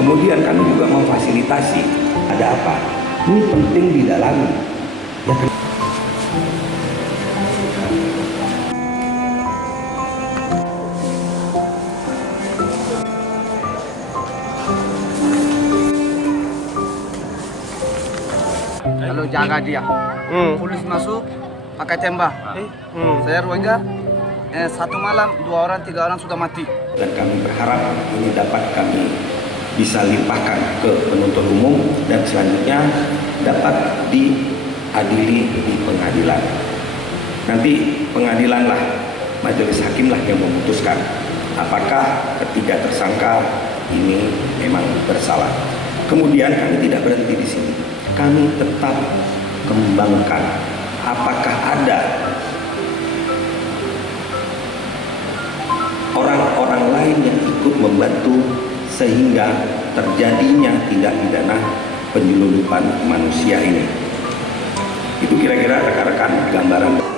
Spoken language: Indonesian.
Kemudian kami juga memfasilitasi, ada apa? Ini penting didalami. Ya, Lalu jaga dia. Polisi masuk pakai tembak. Saya Ruangga. Satu malam 2 orang 3 orang sudah mati. Dan kami berharap ini dapat kami bisa limpahkan ke penuntut umum dan selanjutnya dapat diadili di pengadilan. Nanti pengadilanlah, majelis hakimlah yang memutuskan apakah ketiga tersangka ini memang bersalah. Kemudian kami tidak berhenti di sini. Kami tetap kembangkan apakah ada orang-orang lain yang ikut membantu sehingga terjadinya tindak pidana penyelundupan manusia ini. Itu kira-kira rekan-rekan gambaran.